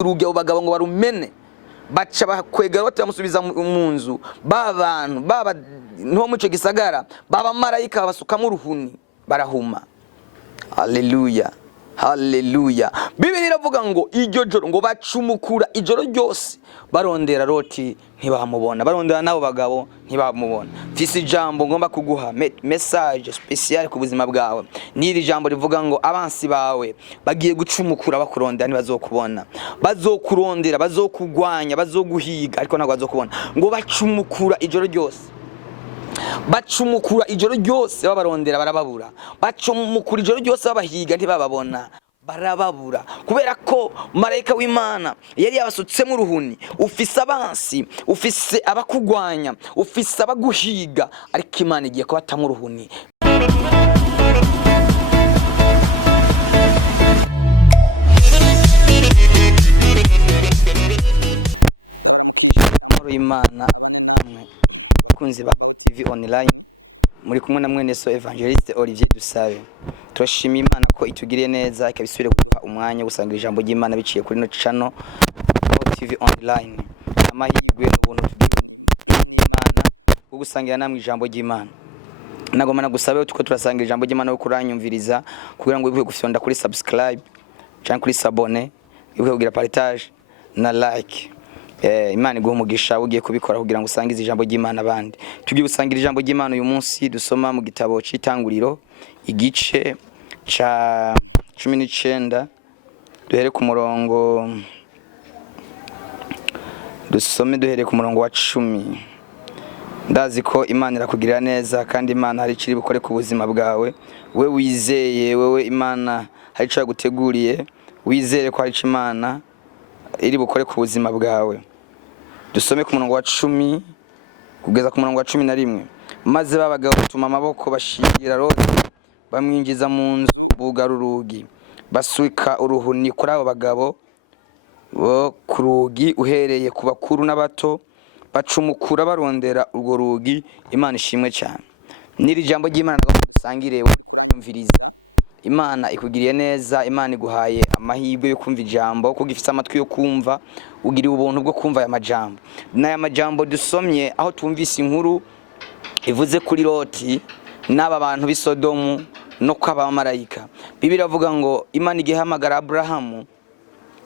urugi abo bagabo ngo barumene baca bakwegera bati bamusubiza mu nzu babantu baba nto muco gisagara baba marayika basukamo uruhuni barahuma. Haleluya, haleluya. Bibiri iravuga ngo iryo joro ngo bacumukura ijoro ryose barondera Loti ntibamubona, barondera nabo bagabo ntibamubona. Fisi jambo ngomba kuguha message special ku buzima bwawe. Niri jambo rivuga ngo abansi bawe bagiye gucumukura bakurondera ntibazokubona, bazokurondera, bazokugwanya, bazoguhiga ariko ntabwo bazokubona. Ngo bacumukura ijoro ryose, bacumukura ijoro ryose babarondera barababura, bacumukura ijoro ryose babahiga ntibababona barababura, kubera ko marayika w'Imana yari yabasutsemo uruhuni. Ufise abansi, ufise abakugwanya, ufise abaguhiga, ariko Imana igiye kubatamwa uruhuni. Imana kunzi ba TV online muri kumwe na mwene so evangeliste Olivier Dusabe. Turashimira Imana ko itugiriye neza ikabisubire kupa umwanya gusangira ijambo ry'Imana biciye kuri no channel TV online. Amahirwe ubuntu bwo gusangira namwe ijambo ry'Imana. Nagoma nagusabe tuko turasangira ijambo ry'Imana uko uranyumviriza kugira ngo wibuke gufyonda kuri subscribe cyangwa kuri s'abonner, wibuke kugira partage na like. Imana iguha umugisha ugiye kubikora kugira ngo usangize ijambo ry'Imana abandi. Tugiye gusangira ijambo ry'Imana uyu munsi dusoma mu gitabo cy'Itanguriro igice ca 19 duhere ku murongo, dusome duhere ku murongo wa 10. Ndazi ko Imana irakugirira neza kandi Imana hari kiri bukore ku buzima bwawe. We wizeye, wewe Imana hari cyo guteguriye, wizere ko hari Imana iri bukore ku buzima bwawe. Dusome ku murongo wa 10 kugeza ku murongo wa 11. Maze babagabo batuma amaboko bashingira Loti bamwinjiza mu nzu bugara urugi, baswika uruhuni kuri abo bagabo bo ku rugi uhereye ku bakuru n'abato, bacumukura barondera urwo rugi. Imana ishimwe cyane. Niri jambo ry'Imana twasangire wumviriza. Imana ikugiriye neza, Imana iguhaye amahirwe yo kumva ijambo, ko gifite amatwi yo kumva, ugiriye ubuntu bwo kumva aya majambo. N'aya majambo dusomye aho tumvise inkuru ivuze kuri Loti n'aba bantu b'Isodomu no kw'aba marayika. Bibiri avuga ngo Imana igihamagara Abrahamu,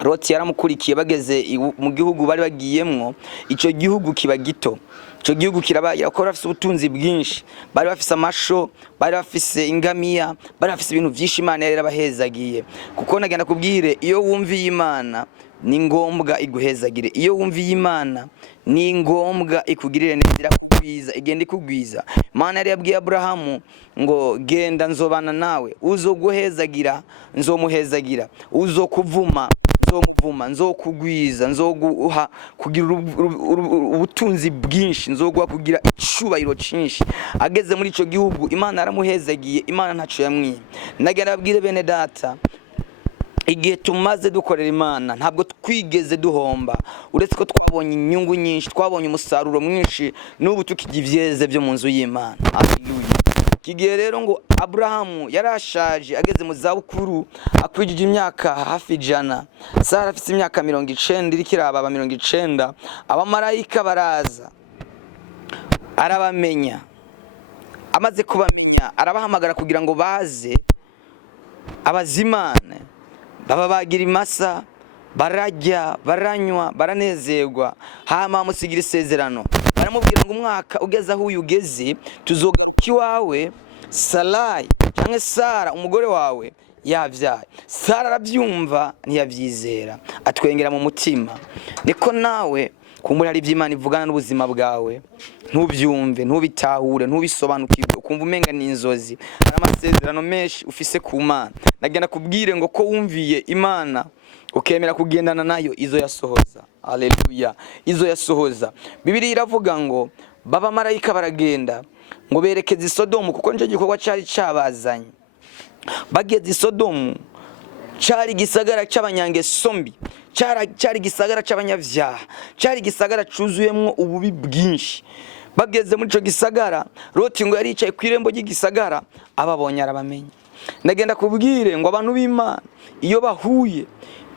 Loti yaramukurikiye bageze mu gihugu bari bagiyemwo. Ico gihugu kiba gito, ico gihugu kirabaye ko bafise ubutunzi bwinshi, bari bafise amasho, bari bafise ingamiya, bari bafise ibintu byinshi Imana yari yarabahezagiye. Kuko nagenda kubwire, iyo wumviye Imana ni ngombwa iguhezagire, iyo wumviye Imana ni ngombwa ikugirire neza, kugwiza igenda ikugwiza. Imana yari yabwiye Abrahamu ngo genda nzobana nawe, uzoguhezagira nzomuhezagira, uzokuvuma nzokuvuma, nzokugwiza, nzoguha kugira ubutunzi bwinshi, nzoguha kugira icubahiro cyinshi. Ageze muri ico gihugu Imana yaramuhezagiye, Imana ntaco yamwiye. Nagenda abwire bene data, igihe tumaze dukorera Imana ntabwo twigeze duhomba, uretse ko twabonye inyungu nyinshi, twabonye umusaruro mwinshi, n'ubu tukigivyeze byo mu nzu y'Imana. Haleluya. Kigiye rero ngo Abrahamu yarashaje ageze mu zabukuru, akwijije imyaka hafi 100. Sara afite imyaka 90 iri kiraba 90. Abamarayika baraza arabamenya, amaze kubamenya arabahamagara kugira ngo baze abazimane, baba bagira imasa, barajya, baranywa, baranezerwa. Hama musigira isezerano, baramubwira ngo umwaka ugeze aho uyugeze tuzoga wawe Sarai cyangwa Sara umugore wawe yavyaye. Sara arabyumva ntiyavyizera, atwengera mu mutima. Niko nawe kumbura hari ivy'Imana ivugana n'ubuzima bwawe, ntubyumve, ntubitahure, ntubisobanukirwe, ukumva umenga ni inzozi. Hari amasezerano menshi ufise ku Mana. Nagenda kubwire ngo ko wumviye Imana ukemera kugendana nayo, izo yasohoza. Haleluya, izo yasohoza. Bibiri iravuga ngo baba marayika baragenda ngo berekeze Isodomu, kuko nje gikorwa cyari cyabazanye. Bageze Isodomu, cyari gisagara cy'abanyangesombi, cyari gisagara cy'abanyavyaha, cyari gisagara cuzuyemwo ububi bwinshi. Bageze muri ico gisagara, Loti ngo yaricaye ku irembo ry'igisagara, ababonye arabamenya. Ndagenda kubwire ngo abantu b'Imana iyo bahuye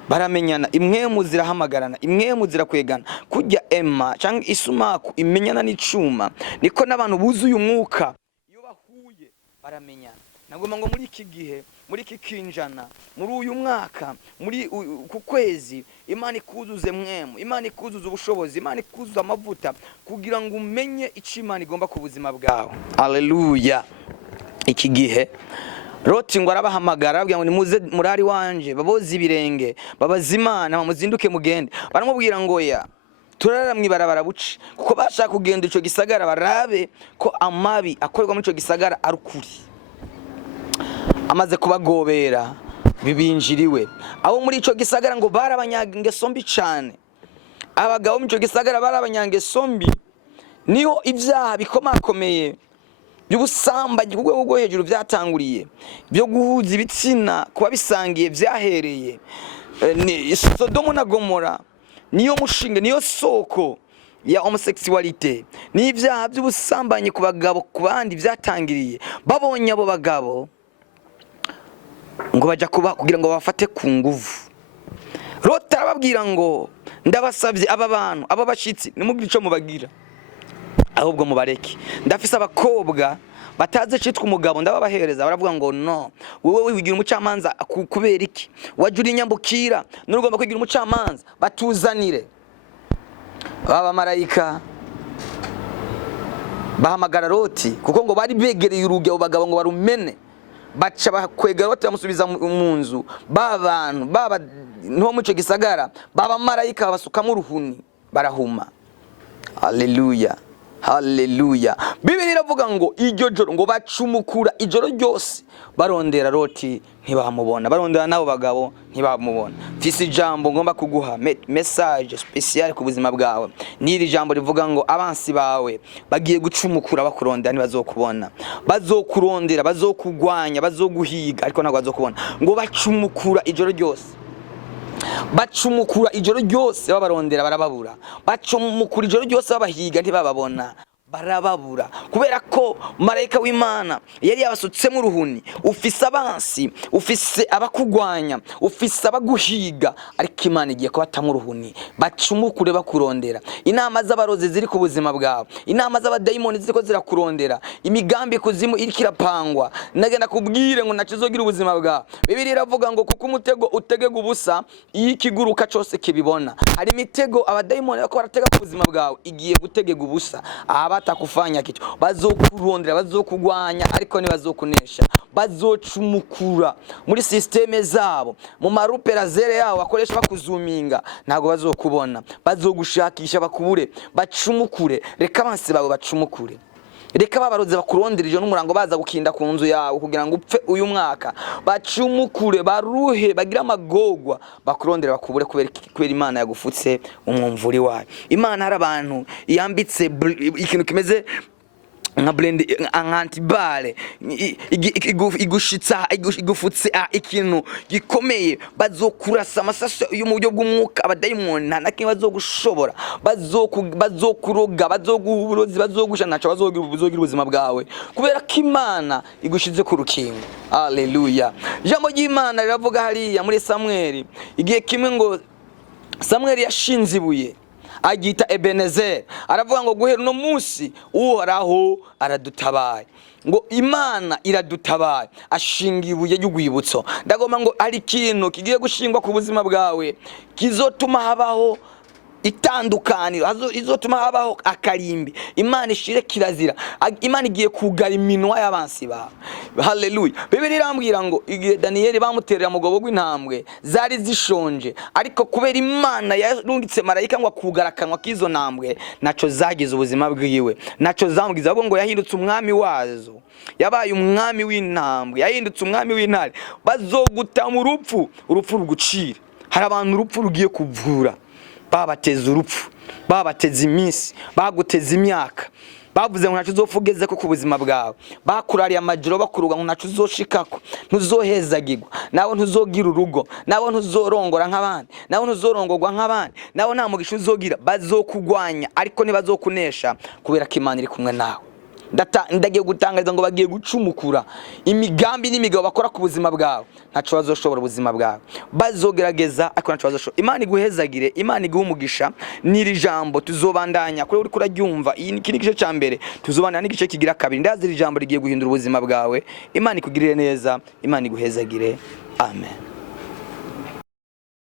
baramenyana, imwemu zirahamagarana, imwemu zirakwegana. Kujya ema cyangwa isumaku imenyana n'icuma, niko n'abantu buzuye umwuka iyo bahuye baramenyana. Nagomba ngo muri iki gihe, muri iki kinjana, muri uyu mwaka, muri ku kwezi, Imana ikuzuze mwemu, Imana ikuzuze ubushobozi, Imana ikuzuze amavuta kugira ngo umenye icyo Imana igomba ku buzima bwawe. Haleluya. Iki gihe Loti ngo arabahamagara ababwira ngo nimuze murari wanje, baboze ibirenge, babaza Imana, muzinduke mugende. Baramubwira ngo ya turara mwibarabara buce, kuko bashaka kugenda ico gisagara barabe ko amabi akorwa muri ico gisagara arukuri. Amaze kubagobera bibinjiriwe, abo muri ico gisagara ngo barabanyangeso mbi cyane. Abagabo muri ico gisagara barabanyangeso mbi, niho ibyaha bikomakomeye by'ubusambanyi ku rwego rwo hejuru byatanguriye, byo guhuza ibitsina kuba bisangiye byahereye. Ni Sodomu na Gomora niyo mushinge, niyo soko ya homosexualite, ni ibyaha by'ubusambanyi ku bagabo ku bandi byatangiriye. Babonye abo bagabo ngo bajya kugira ngo bafate ku nguvu. Loti arababwira ngo ndabasabye aba bantu, aba bashitsi, nimugire ico mubagira, ahubwo mubareke. Ndafise abakobwa bataze citwa umugabo ndababahereza. Baravuga ngo no, wewe wigira umucamanza kubera iki? Wajuri nyambukira n'urugomba kwigira umucamanza, batuzanire. Baba marayika bahamagara Loti kuko ngo bari begereye urugi, abo bagabo ngo barumene. Baca bakwega Loti bamusubiza mu nzu. Babantu baba no mu cyo gisagara, baba marayika babasukamo uruhuni barahuma. Haleluya. Haleluya. Bibiliya iravuga ngo iryo joro ngo bacumukura ijoro ryose barondera Loti ntibamubona, barondera nabo bagabo ntibamubona. Mfise ijambo ngomba kuguha, message special ku buzima bwawe. Niri jambo rivuga ngo abansi bawe bagiye gucumukura bakurondera ntibazokubona, bazokurondera, bazokugwanya, bazoguhiga ariko ntabwo bazokubona. Ngo bacumukura ijoro ryose, bacumukura ijoro ryose babarondera barababura, bacumukura ijoro ryose babahiga ntibababona, barababura. Kubera ko marayika w'Imana yari yabasutsemo uruhuni. Ufise abansi, ufise abakugwanya, ufise abaguhiga, ariko Imana igiye kubatamo uruhuni bacumukure bakurondera. Inama z'abarozi ziri ku buzima bwawe, inama z'abadayimoni ziko zirakurondera, imigambi kuzimu iri kirapangwa, nagenda kubwire ngo nakizogira ubuzima bwawe. Bibiliya iravuga ngo kuko umutego utegega ubusa iyo ikiguruka cyose kibibona. Hari imitego abadayimoni bako baratega ku buzima bwawe igiye gutegega ubusa. Batakufanya kitu, bazokurondera, bazokugwanya ariko ntibazokunesha. Bazocumukura muri systeme zabo, mu marupera zere yabo bakoresha bakuzuminga, ntago bazokubona. Bazogushakisha bakubure, bacumukure. Reka abansi bawe bacumukure, reka babaroze bakurondera ijoro n'umurango baza gukinda ku nzu yawe kugira ngo upfe uyu mwaka. Bacumukure, baruhe, bagira amagogwa, bakurondera bakubure kubera Imana yagufutse umwumvuri wayo. Imana hari abantu yambitse ikintu kimeze nka blend antibale, igushitsa igufutse ikintu gikomeye. Bazokurasa amasaso yo mu buryo bw'umwuka, abadayimoni nta nakimwe bazogushobora. Bazokuroga, bazoguhuburozi, bazogusha ntaco bazogira ubuzima bwawe kubera ko Imana igushize ku rukingo. Haleluya. Jambo ry'Imana riravuga hariya muri Samuel, igihe kimwe ngo Samuel yashinze ibuye agita Ebenezer, aravuga ngo guhera no munsi Uhoraho aradutabaye. Ngo Imana iradutabaye, ashinga ibuye y'ugwibutso. Ndagomba ngo ari ikintu kigiye gushingwa ku buzima bwawe kizotuma habaho itandukaniro, izotuma habaho akarimbi. Imana ishire kirazira, Imana igiye kugara iminwa y'abansi bawe. Haleluya. Bibiliya irambwira ngo igihe Daniyeli bamuterera mu gobo gw'intambwe zari zishonje, ariko kubera Imana yarungitse marayika ngo akugara akanwa k'izo ntambwe, naco zagize ubuzima bwiwe, naco zamugize, ahubwo ngo yahindutse umwami wazo, yabaye umwami w'intambwe, yahindutse umwami w'intare. Bazoguta mu rupfu, urupfu rugucira. Hari abantu urupfu rugiye kuvura, babateza urupfu, babateza iminsi, baguteza imyaka, bavuze ngo ntacu uzofugeze ko ku buzima bwawe, bakurariye amajiro bakuruga ngo ntacu uzoshikako, ntuzohezagirwa, nawe ntuzogira urugo, nawe ntuzorongora nk'abandi, nawe ntuzorongorwa nk'abandi, nawe nta mugisha uzogira. Bazokugwanya ariko ntibazokunesha kubera ko Imana iri kumwe nawe. ndagiye gutangariza ngo bagiye gucumukura imigambi n'imigabo bakora ku buzima bwawe. Ntaco bazoshobora ubuzima bwawe, bazogerageza ariko ntaco bazoshobora. Imana iguhezagire, Imana iguhe umugisha. N'iri jambo tuzobandanya kuri uri kuraryumva. Iyi ni igice cya mbere, tuzobandanya n'igice kigira kabiri. Ndazi iri jambo rigiye guhindura ubuzima bwawe. Imana ikugirire neza, Imana iguhezagire. Amen.